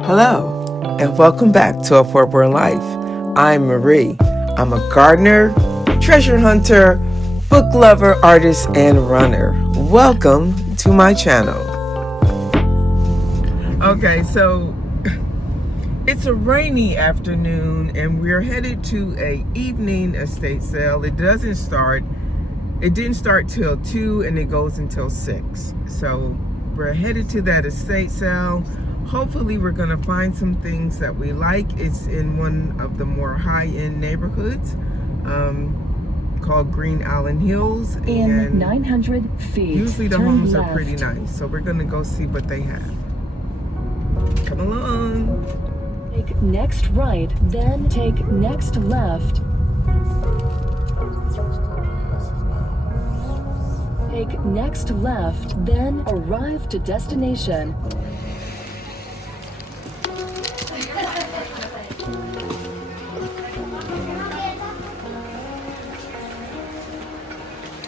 Hello, and welcome back to Affordable Life. I'm Marie. I'm a gardener, treasure hunter, book lover, artist, and runner. Welcome to my channel. Okay, so it's a rainy afternoon, and we're headed to a evening estate sale. It didn't start till 2, and it goes until 6. So we're headed to that estate sale. Hopefully we're going to find some things that we like. It's in one of the more high-end neighborhoods called Green Island Hills. In and 900 feet, usually the homes are pretty nice. So we're going to go see what they have. Come along. Take next right, then take next left. Take next left, then arrive to destination.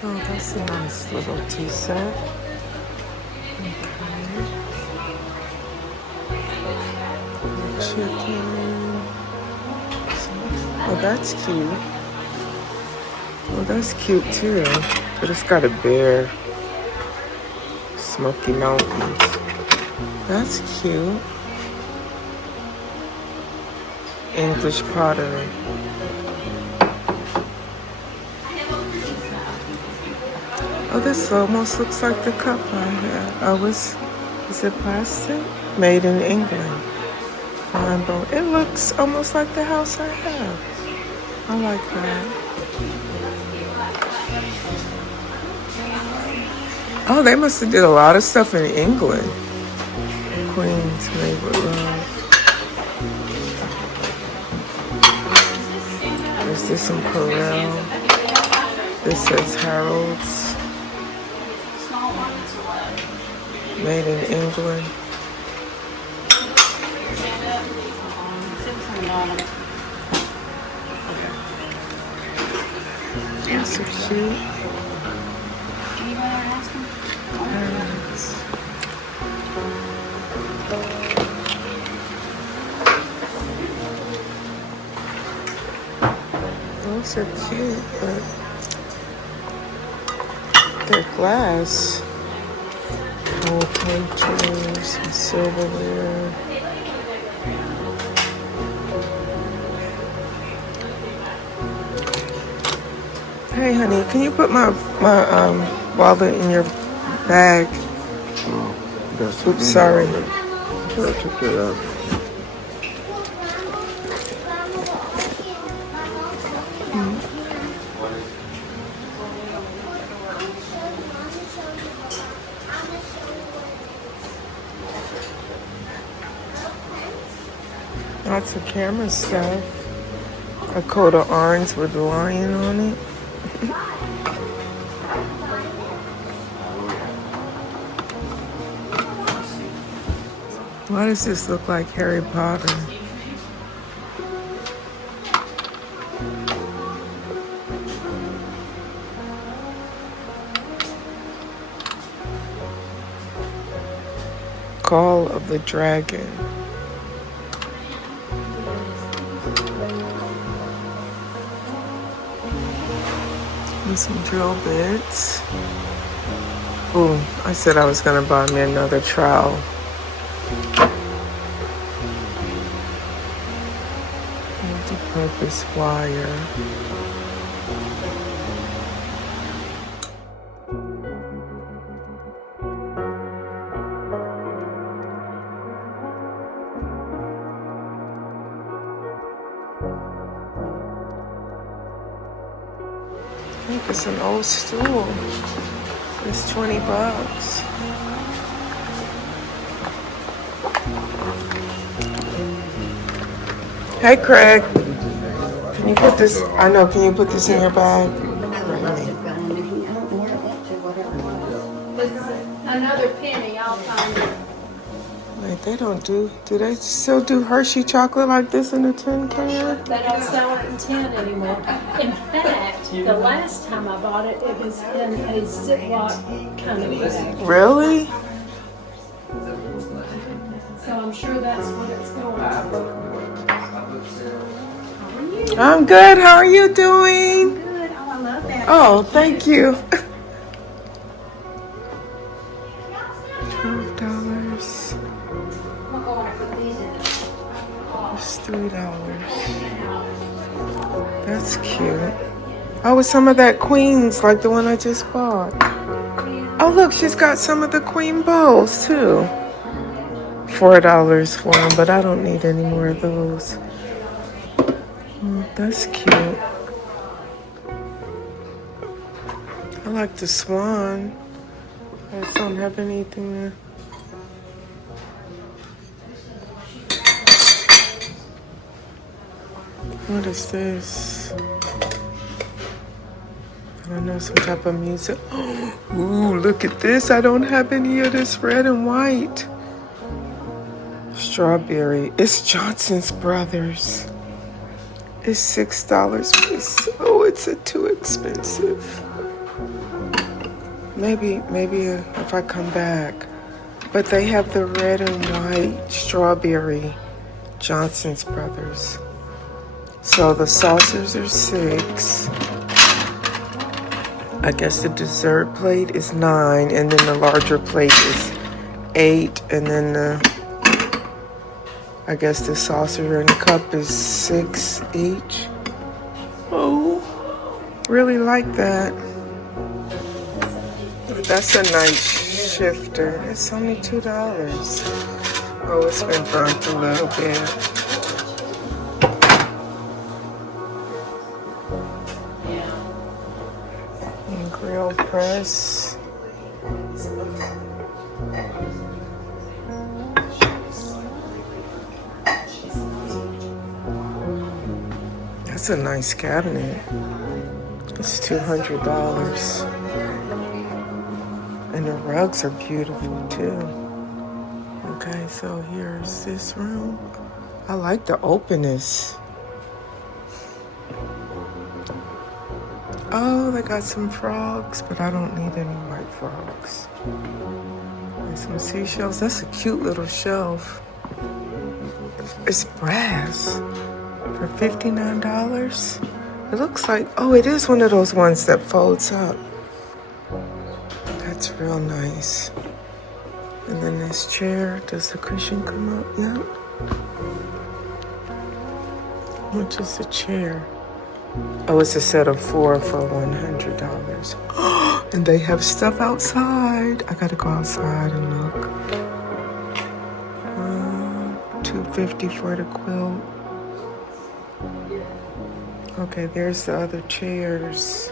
Oh, that's a nice little tea set. Okay. Chicken. Oh, that's cute. Oh, that's cute too. But it's got a bear. Smoky Mountains. That's cute. English pottery. Oh, this almost looks like the cup I had. Oh, is it plastic? Made in England. It looks almost like the house I have. I like that. Oh, they must have did a lot of stuff in England. Queens made with love. Is this some Corel? This says Harold's. Made in England. That's so cute. Those are cute, but they're glass. Old painters and silverware. Hey, honey, can you put my wallet in your bag? Oops, sorry. I took that out. Lots of camera stuff. A coat of orange with a lion on it. Why does this look like Harry Potter? Call of the Dragon. And some drill bits. Ooh, I said I was gonna buy me another trowel. Multi-purpose wire. I think it's an old stool. It's $20. Hey, Craig. Can you put this? I know. Can you put this in your bag? Another penny, I'll find it. Wait, they don't do they still do Hershey chocolate like this in a tin can? They don't sell it in tin anymore. In fact, the last time I bought it, it was in a Ziploc kind of bag. Really? I'm sure that's what it's going for. I'm good. How are you doing? Good. Oh, I love that. Oh, thank you. $12. It's $3. That's cute. Oh, with some of that Queens, like the one I just bought. Oh, look, she's got some of the Queen bowls too. $4 for them, but I don't need any more of those. That's cute. I like the swan. I just don't have anything there. What is this? I don't know, some type of music. Ooh, look at this. I don't have any of this red and white. Strawberry. It's Johnson's Brothers. It's $6 piece. Oh, it's too expensive. Maybe if I come back. But they have the red and white strawberry Johnson's Brothers. So the saucers are $6. I guess the dessert plate is $9, and then the larger plate is $8, and then I guess the saucer and cup is $6 each. Oh, really like that. That's a nice shifter. It's only $2. Oh, it's been burnt a little bit. And grill press. That's a nice cabinet. It's $200. And the rugs are beautiful too. Okay, so here's this room. I like the openness. Oh, they got some frogs, but I don't need any white frogs. And some seashells. That's a cute little shelf. It's brass for $59. It looks like, oh, it is one of those ones that folds up. That's real nice. And then this chair, does the cushion come up? Yep. How much is the chair? Oh, it's a set of 4 for $100. And they have stuff outside. I gotta go outside and look. $250 for the quilt. Okay, there's the other chairs.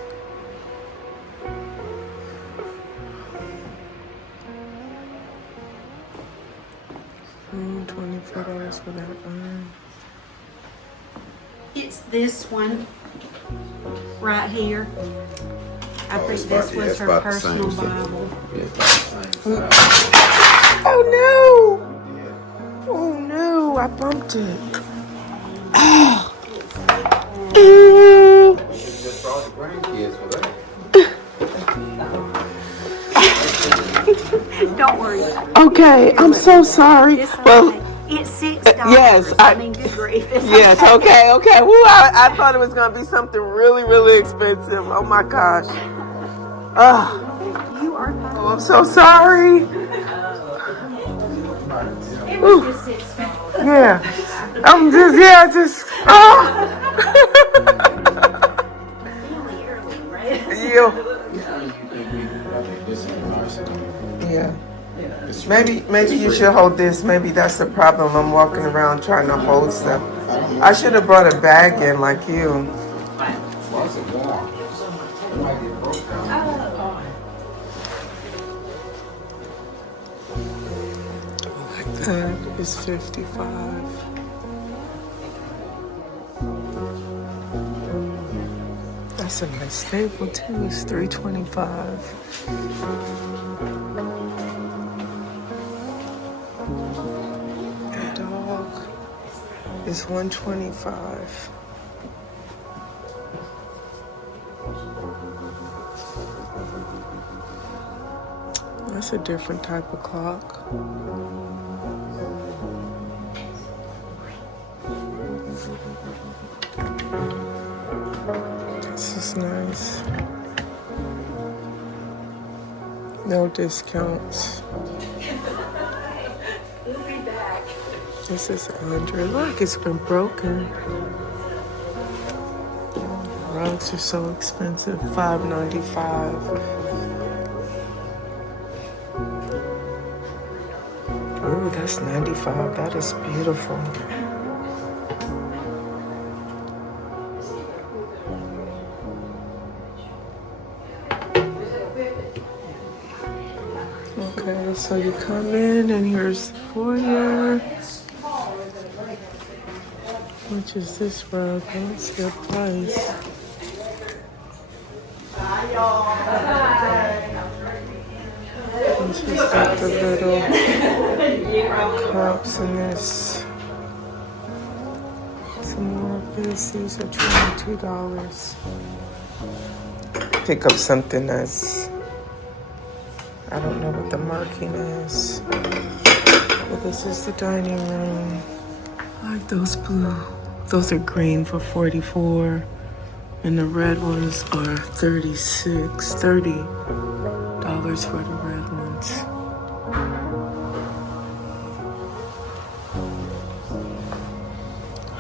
$24 for that one. It's this one right here. I think this was her personal Bible. Oh no! Oh no, I bumped it. Don't worry. Okay, I'm so sorry. Well, It's $6. yes, I mean, good grief. yes, okay. Woo, I thought it was gonna be something really, really expensive. Oh my gosh. You are fine. Oh, I'm so sorry. It was just $6. Yeah. I'm just. Really early, right? Yeah. Maybe you should hold this. Maybe that's the problem. I'm walking around trying to hold stuff. I should have brought a bag in like you. Like that is $55. That's a nice table too. It's $325. It's $125. That's a different type of clock. is nice. No discounts. We'll be back. This is 100. Look, it's been broken. Rugs are so expensive. $5.95. Ooh, that's $95. That is beautiful. Okay, so you come in and here's the foyer. Which is this rug? What's your price? This has got the little cups in this. Some more of this. These are $22. Pick up something that's, I don't know what the marking is. But this is the dining room. I like those blue. Those are green for $44. And the red ones are $30 for the red ones.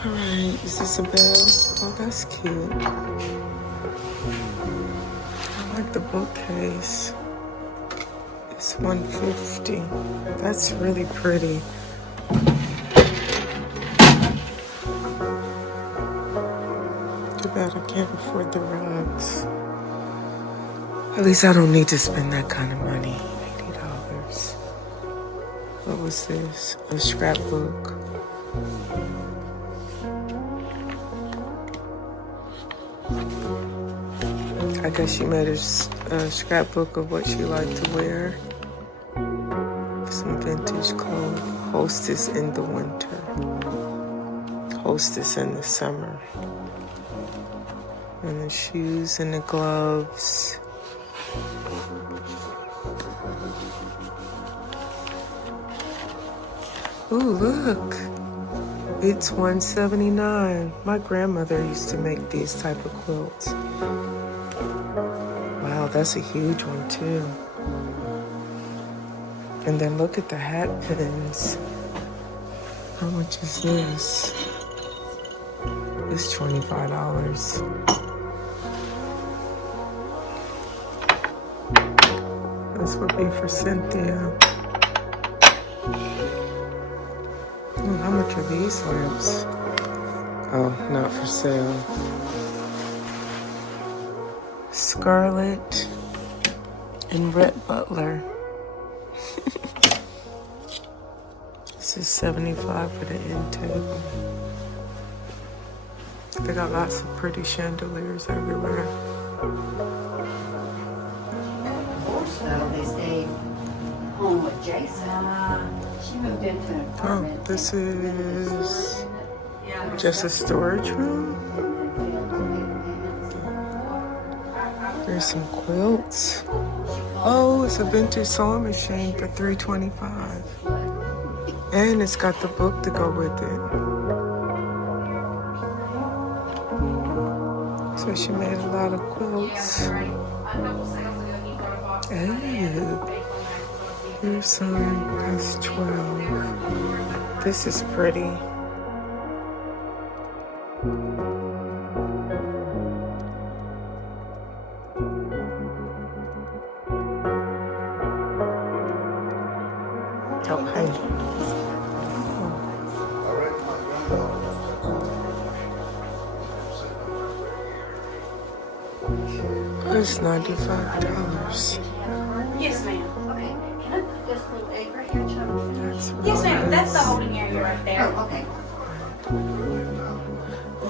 Alright, is this a bell? Oh, that's cute. I like the bookcase. It's $150. That's really pretty. Too bad I can't afford the rugs. At least I don't need to spend that kind of money. $80. What was this? A scrapbook. I guess she made a scrapbook of what she liked to wear. Some vintage clothes. Hostess in the winter. Hostess in the summer. And the shoes and the gloves. Ooh, look. It's $179. My grandmother used to make these type of quilts. Wow, that's a huge one too. And then look at the hat pins. How much is this? It's $25. This would be for Cynthia. Ooh, how much are these lamps? Oh, not for sale. Scarlet and Rhett Butler. This is $75 for the end table. They got lots of pretty chandeliers everywhere. They stayed home with Jason. She moved into an Oh, apartment. this is just a storage room. There's some quilts. Oh, it's a vintage sewing machine for $325. And it's got the book to go with it. So she made a lot of quilts. Hey, here's some, that's 12. This is pretty. Okay. It's $95. Yes, ma'am. Okay. Can I put this little egg right here, Chuck? That's Yes, ma'am. That's the nice. holding area right there. Oh, okay.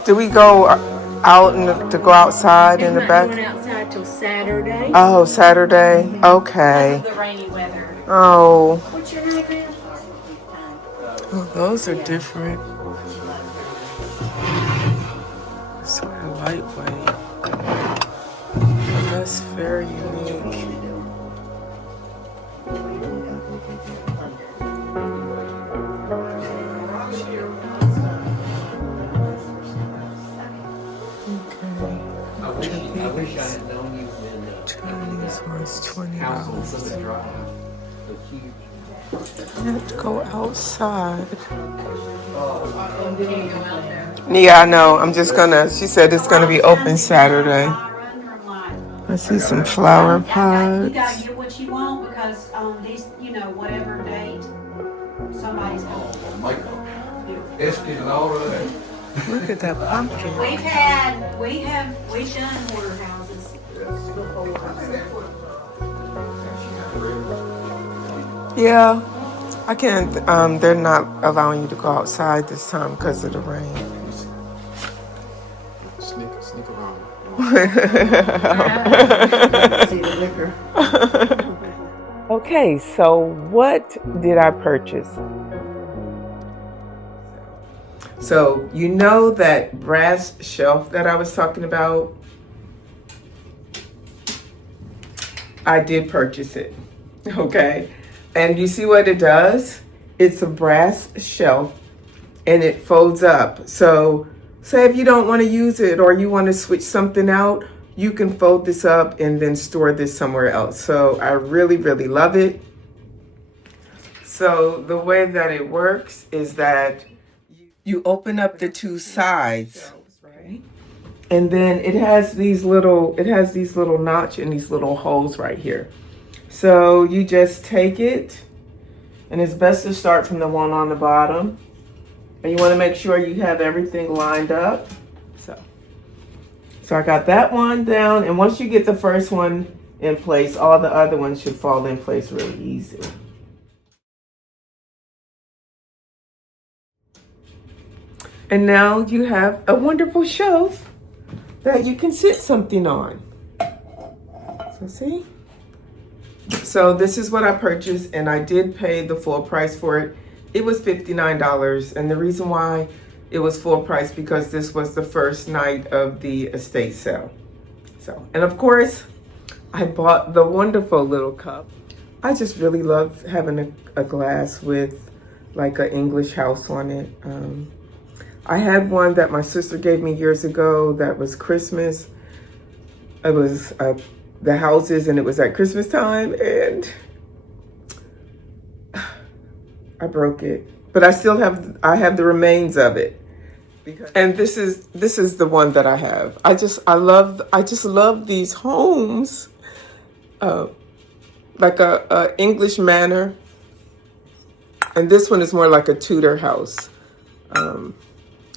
Do we go out to go outside in the Not back? going outside till Saturday. Oh, Saturday. Okay. Because of the rainy weather. Oh, What's your name, Graham? oh, those are different. Sort of lightweight. That's very unique. Okay. Chinese was $20. I have to go outside. Yeah, I know. I'm just gonna. She said it's gonna be open Saturday. I see some flower pots. You gotta get what you want because on these, whatever date, somebody's going. Look at that pumpkin. We've done hoarder houses before. Yeah, I can't. They're not allowing you to go outside this time because of the rain. Sneak around. See the liquor. Okay, so what did I purchase? So you know that brass shelf that I was talking about? I did purchase it, okay? And you see what it does? It's a brass shelf and it folds up. So say if you don't want to use it or you want to switch something out, you can fold this up and then store this somewhere else. So I really, really love it. So the way that it works is that you open up the two sides, right? And then it has these little notch and these little holes right here. So you just take it, and it's best to start from the one on the bottom. And you want to make sure you have everything lined up. So I got that one down, and once you get the first one in place, all the other ones should fall in place really easy. And now you have a wonderful shelf that you can sit something on. So see? So this is what I purchased, and I did pay the full price for it. It was $59, and the reason why it was full price because this was the first night of the estate sale. And of course, I bought the wonderful little cup. I just really love having a glass with like an English house on it. I had one that my sister gave me years ago that was Christmas. It was the houses, and it was at Christmas time, and I broke it. But I still have the remains of it. And this is the one that I have. I just love these homes, like a English manor, and this one is more like a Tudor house.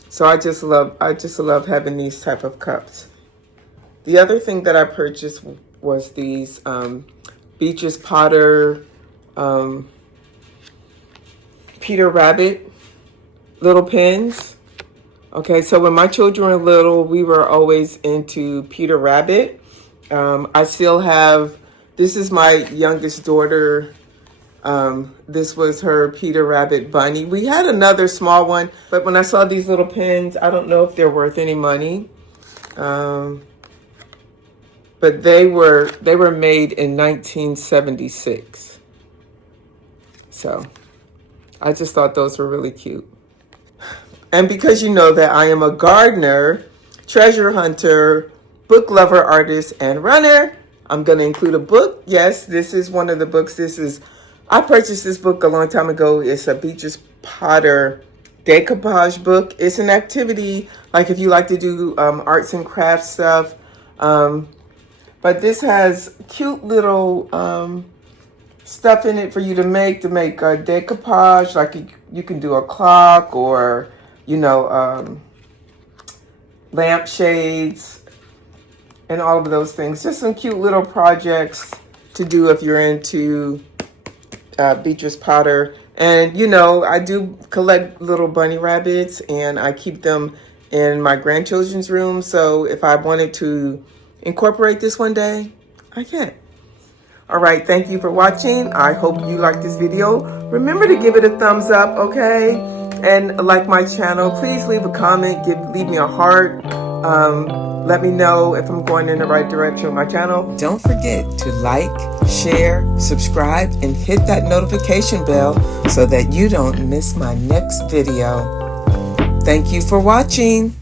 So I just love having these type of cups. The other thing that I purchased was these Beatrice Potter Peter Rabbit little pins. Okay, so when my children were little, we were always into Peter Rabbit. I still have, this is my youngest daughter. This was her Peter Rabbit bunny. We had another small one, but when I saw these little pins, I don't know if they're worth any money. But they were made in 1976. So I just thought those were really cute. And because you know that I am a gardener, treasure hunter, book lover, artist, and runner, I'm going to include a book. Yes, this is one of the books. I purchased this book a long time ago. It's a Beatrice Potter decoupage book. It's an activity, like if you like to do arts and crafts stuff. But this has cute little stuff in it for you to make a decoupage. Like you can do a clock or, lampshades and all of those things. Just some cute little projects to do if you're into Beatrice Potter. And, I do collect little bunny rabbits, and I keep them in my grandchildren's room. So if I wanted to incorporate this one day, I can. All right, thank you for watching. I hope you liked this video. Remember to give it a thumbs up, okay? And like my channel, please leave a comment, leave me a heart. Let me know if I'm going in the right direction with my channel. Don't forget to like, share, subscribe, and hit that notification bell so that you don't miss my next video. Thank you for watching.